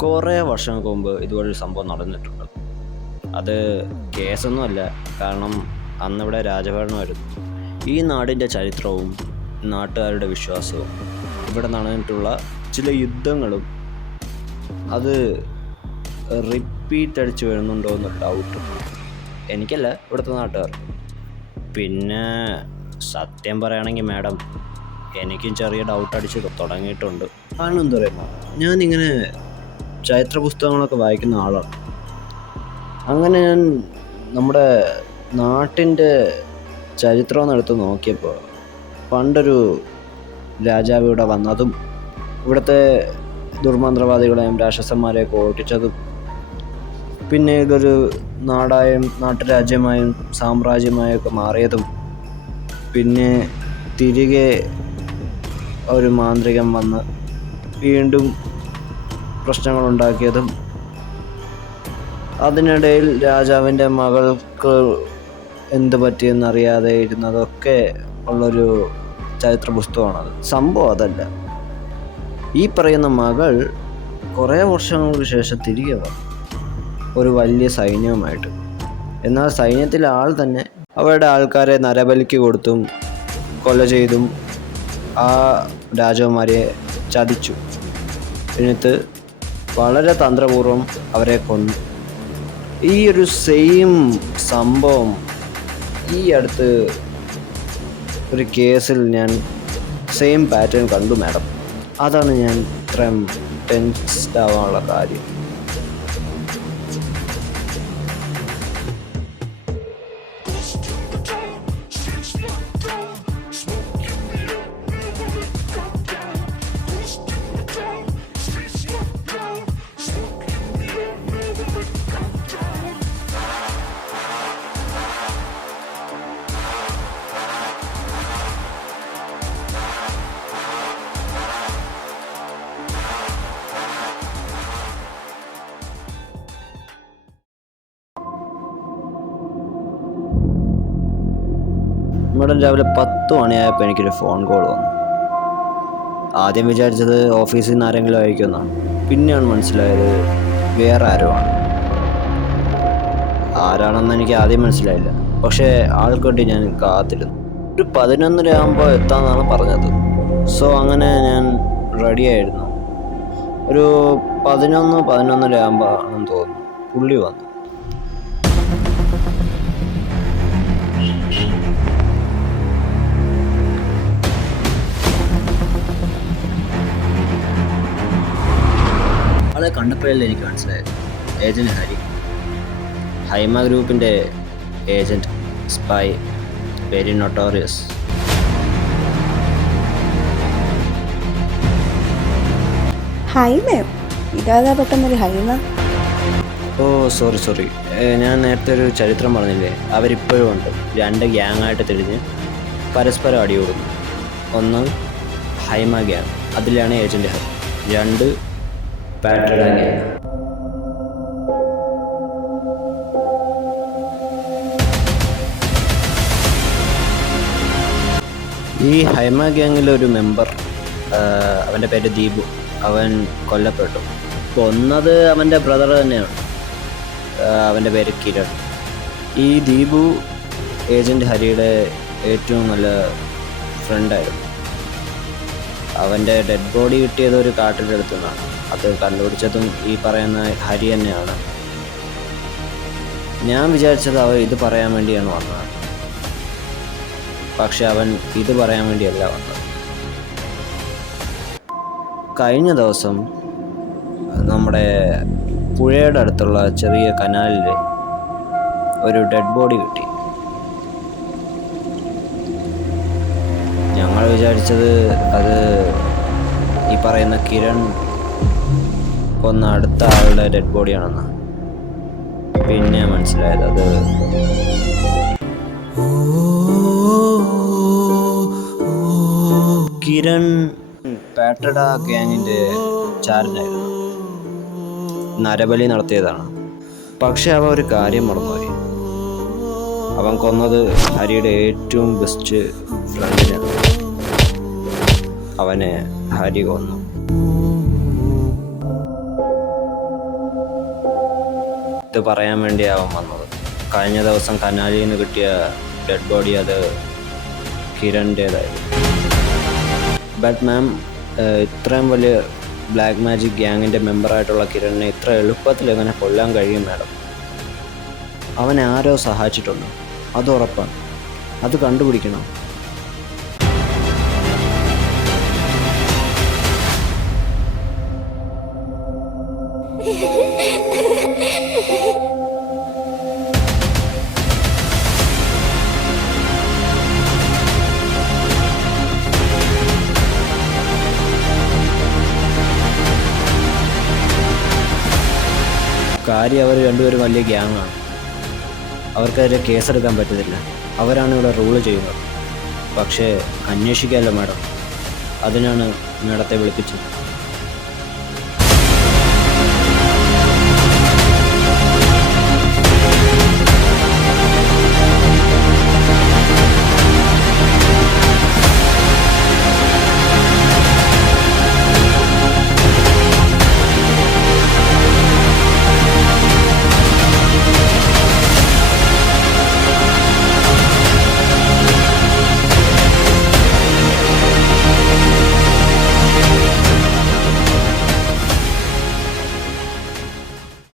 കുറേ വർഷങ്ങൾക്ക് മുമ്പ് ഇതുപോലൊരു സംഭവം നടന്നിട്ടുണ്ട്. അത് കേസൊന്നുമല്ല, കാരണം അന്നിവിടെ രാജഭരണമായിരുന്നു. ഈ നാടിൻ്റെ ചരിത്രവും നാട്ടുകാരുടെ വിശ്വാസവും ഇവിടെ നടന്നിട്ടുള്ള ചില യുദ്ധങ്ങളും അത് റിപ്പീറ്റ് അടിച്ച് വരുന്നുണ്ടോ എന്നൊരു ഡൗട്ട്. എനിക്കല്ല, ഇവിടുത്തെ നാട്ടുകാർ. പിന്നെ സത്യം പറയുകയാണെങ്കിൽ മാഡം, എനിക്കും ചെറിയ ഡൗട്ട് അടിച്ച് തുടങ്ങിയിട്ടുണ്ട്. കാരണം എന്താ പറയുക, ഞാനിങ്ങനെ ചരിത്ര പുസ്തകങ്ങളൊക്കെ വായിക്കുന്ന ആളാണ്. അങ്ങനെ ഞാൻ നമ്മുടെ നാട്ടിൻ്റെ ചരിത്രം എന്നെടുത്ത് നോക്കിയപ്പോൾ പണ്ടൊരു രാജാവ് ഇവിടെ വന്നതും ഇവിടുത്തെ ദുർമന്ത്രവാദികളെയും രാക്ഷസന്മാരെയൊക്കെ ഓടിച്ചതും പിന്നെ ഇതൊരു നാട്ടുരാജ്യമായും സാമ്രാജ്യമായൊക്കെ മാറിയതും പിന്നെ തിരികെ ഒരു മാന്ത്രികൻ വന്ന് വീണ്ടും പ്രശ്നങ്ങളുണ്ടാക്കിയതും അതിനിടയിൽ രാജാവിൻ്റെ മകൾക്ക് എന്ത് പറ്റിയെന്നറിയാതെ ഇരുന്നതൊക്കെ ഉള്ളൊരു ചരിത്ര പുസ്തകമാണത്. സംഭവം അതല്ല, ഈ പറയുന്ന മകൾ കുറേ വർഷങ്ങൾക്ക് ശേഷം തിരികെ വന്നു ഒരു വലിയ സൈന്യവുമായിട്ട്. എന്നാൽ സൈന്യത്തിലെ ആൾ തന്നെ അവരുടെ ആൾക്കാരെ നരബലിക്ക് കൊടുത്തും കൊല ചെയ്തും ആ രാജകുമാരിയെ ചതിച്ചു. എന്നിട്ട് വളരെ തന്ത്രപൂർവ്വം അവരെ കൊന്നു. ഈ ഒരു സെയിം സംഭവം ഈ അടുത്ത് ഒരു കേസിൽ ഞാൻ സെയിം പാറ്റേൺ കണ്ടു മാഡം. അതാണ് ഞാൻ ഇത്രയും ടെൻസ്ഡ് ആവാനുള്ള കാര്യം. മേഡം, രാവിലെ 10 മണിയായപ്പോൾ എനിക്കൊരു ഫോൺ കോൾ വന്നു. ആദ്യം വിചാരിച്ചത് ഓഫീസിൽ നിന്ന് ആരെങ്കിലും അയക്കുമെന്നാണ്. പിന്നെയാണ് മനസ്സിലായത് വേറെ ആരോ ആണ്. ആരാണെന്ന് എനിക്ക് ആദ്യം മനസ്സിലായില്ല. പക്ഷേ ആൾക്കൊണ്ടി ഞാൻ കാത്തിരുന്നു. ഒരു 11:30 ആകുമ്പോൾ എത്താമെന്നാണ് പറഞ്ഞത്. സോ അങ്ങനെ ഞാൻ റെഡിയായിരുന്നു. ഒരു 11:30 ആകുമ്പോൾ ആണെന്ന് തോന്നുന്നു പുള്ളി വന്നു. ആളെ കണ്ടപ്പോഴല്ലേ എനിക്ക് മനസ്സിലായത് ഏജൻറ്റ് ഹരി, ഹൈമ ഗ്രൂപ്പിൻ്റെ ഏജൻറ്റ്, സ്പൈ, വെരി നൊട്ടോറിയസ്. ഹൈമയോ? ഇതാ പെട്ടെന്നൊരു ഹൈമ? ഓ സോറി, ഞാൻ നേരത്തെ ഒരു ചരിത്രം പറഞ്ഞില്ലേ, അവരിപ്പോഴും ഉണ്ട്. 2 ഗ്യാങ്ങായിട്ട് തിരിഞ്ഞ് പരസ്പരം അടിയോടുന്നു. ഒന്ന് ഹൈമ ഗ്യാങ്, അതിലാണ് ഏജൻറ്റ് ഹരി. 2 പാട്രഡ ഗ്യാങ്. ഈ ഹൈമ ഗ്യാങ്ങിലൊരു മെമ്പർ, അവൻ്റെ പേര് ദീപു, അവൻ കൊല്ലപ്പെട്ടു. കൊന്നത് അവൻ്റെ ബ്രദർ തന്നെയാണ്, അവൻ്റെ പേര് കിരൺ. ഈ ദീപു ഏജൻറ്റ് ഹരിയുടെ ഏറ്റവും നല്ല ഫ്രണ്ടായിരുന്നു. അവൻ്റെ ഡെഡ് ബോഡി കിട്ടിയത് ഒരു കാട്ടിൻ്റെ അടുത്തു നിന്നാണ്. അത് കണ്ടുപിടിച്ചതും ഈ പറയുന്ന ഹരി തന്നെയാണ്. ഞാൻ വിചാരിച്ചത് അവൻ ഇത് പറയാൻ വേണ്ടിയാണ് വന്നത്, പക്ഷെ അവൻ ഇത് പറയാൻ വേണ്ടിയല്ല വന്നത്. കഴിഞ്ഞ ദിവസം നമ്മുടെ പുഴയുടെ അടുത്തുള്ള ചെറിയ കനാലിൽ ഒരു ഡെഡ് ബോഡി കിട്ടി. ഞങ്ങൾ വിചാരിച്ചത് അത് ഈ പറയുന്ന കിരൺ കൊന്ന അടുത്ത ആളുടെ ഡെഡ് ബോഡിയാണെന്ന്. പിന്നെ മനസ്സിലായത് അത് കിരൺ പാട്രഡ ഗ്യാങ്ങിൻ്റെ ചാരനായിരുന്നു. നരബലി നടത്തിയതാണ്. പക്ഷെ അവൻ ഒരു കാര്യം മറന്നുപോയി. അവൻ കൊന്നത് ഹരിയുടെ ഏറ്റവും ബെസ്റ്റ് ഫ്രണ്ടിനാണ്. അവനെ ഹരി കൊന്നു. അടുത്ത് പറയാൻ വേണ്ടിയാണ് അവൻ വന്നത്. കഴിഞ്ഞ ദിവസം കനാലിൽ നിന്ന് കിട്ടിയ ഡെഡ് ബോഡി അത് കിരണിൻ്റേതായിരുന്നു. ബട്ട് മാം, ഇത്രയും വലിയ ബ്ലാക്ക് മാജിക് ഗ്യാങ്ങിൻ്റെ മെമ്പറായിട്ടുള്ള കിരണിനെ ഇത്ര എളുപ്പത്തിൽ എങ്ങനെ കൊല്ലാൻ കഴിയും മാഡം? അവനെ ആരോ സഹായിച്ചിട്ടുണ്ട്, അത് ഉറപ്പാണ്. അത് കണ്ടുപിടിക്കണം. കാര്യം അവർ രണ്ടുപേരും വലിയ ഗ്യാങ്ങാണ്. അവർക്കെതിരെ കേസെടുക്കാൻ പറ്റത്തില്ല. അവരാണ് ഇവിടെ റൂള് ചെയ്യുന്നത്. പക്ഷേ അന്വേഷിക്കാമല്ലോ മാഡം, അതിനാണ് മാഡത്തെ വിളിപ്പിച്ചത്.